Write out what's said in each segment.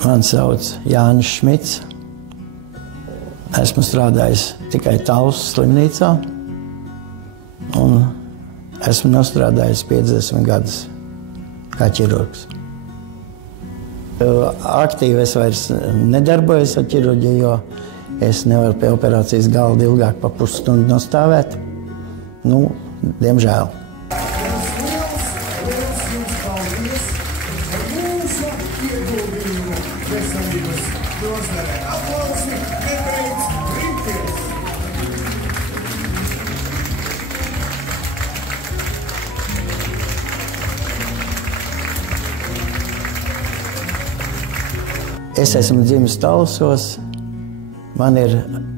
Mani sauc Jānis Šmits. Esmu strādājis tikai Talsas slimnīcā un esmu nostrādājis 50 gadus kā ķirurgs. Aktīvi es vairs nedarbojos ar ķirurģiju, jo es nevaru pie operācijas galda ilgāk par pusstundu nostāvēt. Diemžēl. Es esmu dzimis Talsos. Man ir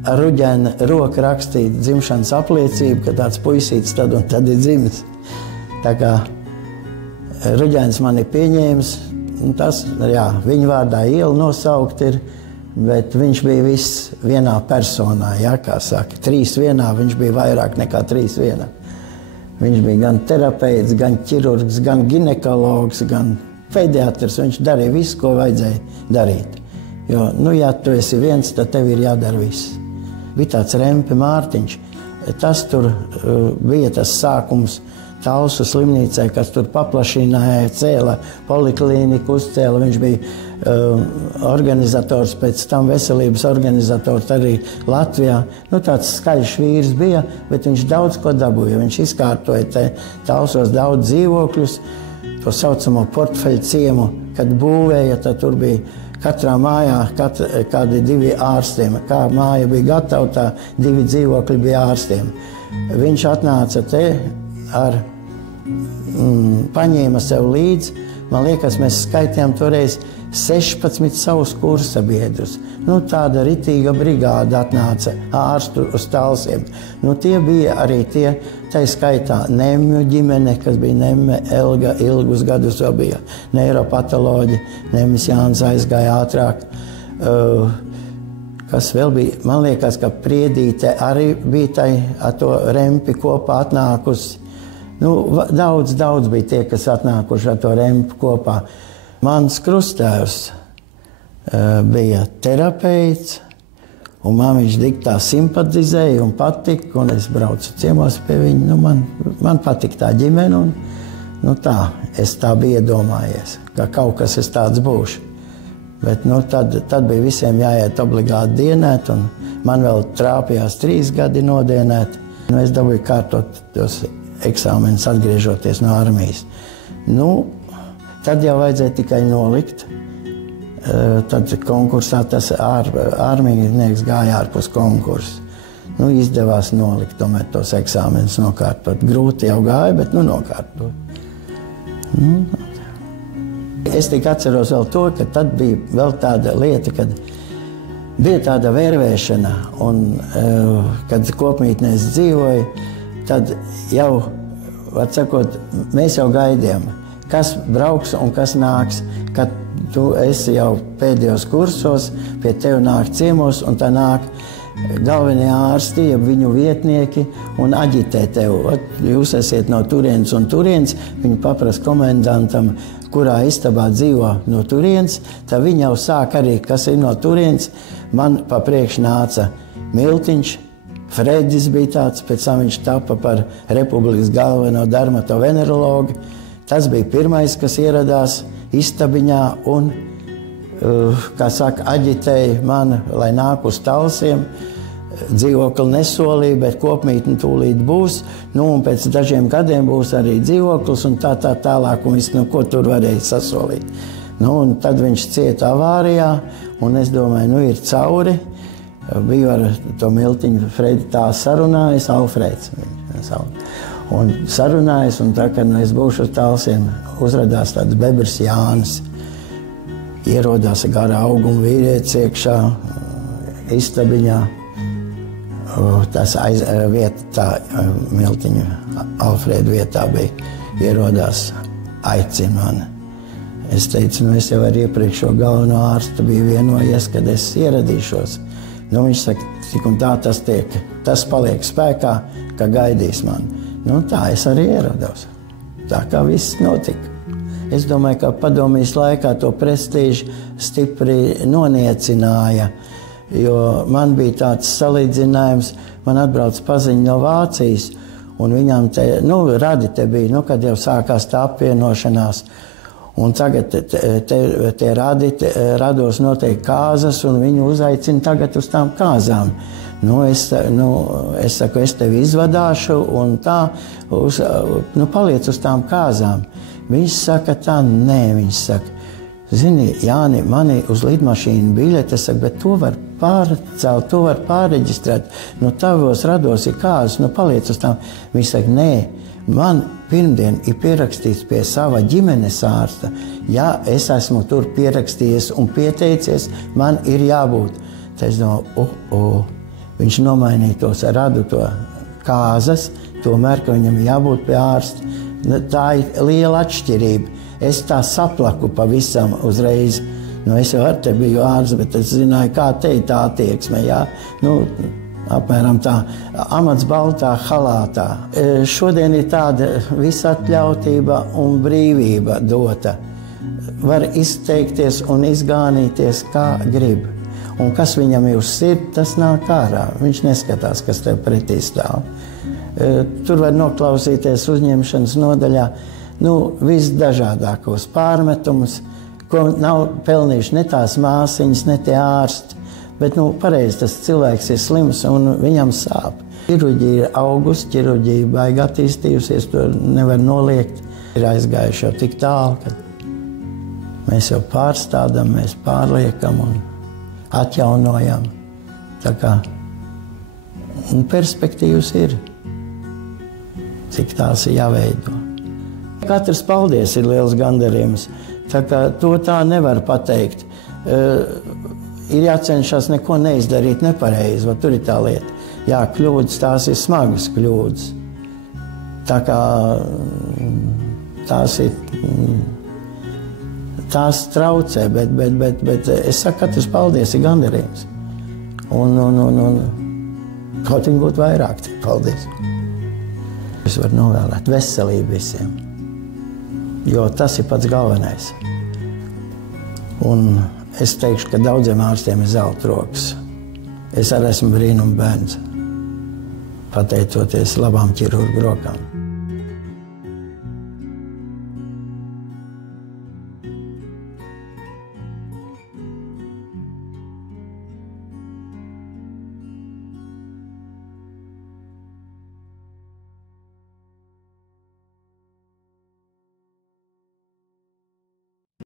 ar ruģēna roka rakstīta dzimšanas apliecība, ka tāds puisītis tad un tad ir dzimis. Tā kā ruģēns man ir pieņēmis, tas, viņa vārdā iela nosaukt ir, bet viņš bija viss vienā personā, kā saka. 3 vienā, viņš bija vairāk nekā 3 vienā. Viņš bija gan terapeits, gan ķirurgs, gan ginekologs, gan pediatrs. Viņš darīja visu, ko vajadzēja darīt. Jo, ja tu esi viens, tad tev ir jādara viss. Bija tāds Rempe Mārtiņš. Tas tur bija tas sākums Talsu slimnīcai, kas tur paplašināja, cēla poliklīniku, uzcēla. Viņš bija organizators, pēc tam veselības organizators arī Latvijā. Tāds skaļš vīrs bija, bet viņš daudz ko dabūja. Viņš izkārtoja Talsos daudz dzīvokļus, to saucamo portfeļu ciemu, kad būvēja, tad tur bija katrā mājā kādi 2 ārstiem. Kā māja bija gatava, tā 2 dzīvokļi bija ārstiem. Viņš atnāca te paņēma sev līdzi. Man liekas, mēs skaitījām toreiz 16 savus kursa biedrus. Tāda ritīga brigāda atnāca ārstu uz Talsiem. Tie bija arī tie, tā skaitā Nemju ģimene, kas bija Nemme Elga, ilgus gadus vēl bija neiropatoloģi. Nemjas Jānis aizgāja ātrāk. Kas vēl bija? Man liekas, ka Priedīte arī bija tai ar to Rempi kopā atnākusi. Daudz bija tie, kas atnākuši ar to Rempi kopā. Mans krustēvs bija terapeits, un man viņš diktā simpatizēja un patika, un es braucu ciemos pie viņa. Man patika tā ģimene, un es tā biju iedomājies, ka kaut kas es tāds būšu. Bet tad bija visiem jāiet obligāti dienēt, un man vēl trāpījās 3 gadi nodienēt. Es dabūju kārtot tos eksāmenus, atgriežoties no armijas. Tad jau vajadzēja tikai nolikt. Tad konkursā tas armijnieks gāja ārpus konkursu. Izdevās nolikt tomēr tos eksāmenus nokārtot. Grūti jau gāja, bet nokārtot. Es tik atceros vēl to, ka tad bija vēl tāda lieta, kad bija tāda vērvēšana, un kad kopmītnēs dzīvoja, tad jau, var sakot, mēs jau gaidījām, kas brauks un kas nāks, kad tu esi jau pēdējos kursos, pie tevi nāk ciemos, un tā nāk galvenie ārsti, ja viņu vietnieki, un aģitē tevi. Jūs esiet no turienes un turienes, viņi paprasa komendantam, kurā istabā dzīvo no turienes, tad viņi jau sāk arī, kas ir no turienes. Man pa priekš nāca Miltiņš, Fredis bija tāds, pēc tam viņš tapa par Republikas galveno dermatovenerologu. Tas bija pirmais, kas ieradās istabiņā un, kā saka, aģitēja mani, lai nāk uz Talsiem. Dzīvokli nesolīja, bet kopmītni tūlīt būs. Un pēc dažiem gadiem būs arī dzīvoklis un tā tālāk, un viss, ko tur varēja sasolīt. Un tad viņš cieta avārijā, un es domāju, ir cauri. Biju ar to Miltiņu Fredi tā sarunājis, Alfrēds. Un sarunājis, un tā, kad es būšu uz Talsiem, uzradās tāds bebrs Jānis. Ierodās gara auguma vīrietis iekšā, istabiņā. Tas vieta, tā Miltiņa Alfrēda vietā bija, ierodās, aicina mani. Es teicu, es jau ar iepriekšo galveno ārstu biju vienojies, kad es ieradīšos. Viņš saka, tik un tā tas tiek, tas paliek spēkā, ka gaidīs mani. Tā es arī ierados. Tā kā viss notika. Es domāju, ka padomjas laikā to prestīžu stipri noniecināja, jo man bija tāds salīdzinājums, man atbrauc paziņa no Vācijas, un viņām te, radi te bija, kad jau sākās tā apvienošanās, un tagad tie rados notiek kāzas, un viņu uzaicina tagad uz tām kāzām. Es saku, es tevi izvadāšu, un tā, paliec uz tām kāzām. Viņš saka tā, nē, viņš saka, zini, Jāni, mani uz lidmašīnu biļete, saka, bet to var pārcelt, to var pārreģistrēt, tavos rados ir kāzas, paliec uz tām. Viņš saka, nē, man pirmdien ir pierakstīts pie sava ģimenes ārsta, ja es esmu tur pierakstījies un pieteicies, man ir jābūt. Tā es domāju, viņš nomainīja tos radu to kāzas, tomēr, ka viņam jābūt pie ārsta. Tā ir liela atšķirība. Es tā saplaku pavisam uzreiz. Es jau ar te biju ārsts, bet es zināju, kā te ir tā attieksme, jā. Apmēram tā amats baltā halātā. Šodien ir tāda visatļautība un brīvība dota. Var izteikties un izgānīties, kā grib. Un kas viņam ir uz sirds, tas nāk ārā. Viņš neskatās, kas tev pretī stāv. Tur var noklausīties uzņemšanas nodaļā visdažādākos pārmetumus, ko nav pelnījuši ne tās māsiņas, ne tie ārsti. Bet pareizi tas cilvēks ir slims un viņam sāp. Ķirurģija ir augusi, ķirurģija baigi attīstījusies, to nevar noliegt. Ir aizgājuši jau tik tālu, ka mēs jau pārstādām, mēs pārliekam un atjaunojam. Tā kā perspektīvas ir, cik tās ir jāveido. Katrs paldies ir liels gandarījums, tā kā to tā nevar pateikt. Ir jācenšas neko neizdarīt nepareizi, vai tur ir tā lieta. Jā, kļūdas, tās ir smagas kļūdas. Tā kā tās traucē, bet es saku, katrs paldies ir gandarījums. Un kaut viņi būtu vairāk, paldies. Es varu novēlēt veselību visiem, jo tas ir pats galvenais. Un es teikšu, ka daudziem ārstiem ir zelta rokas. Es arī esmu brīnuma bērns, pateicoties labām ķirurgu rokām.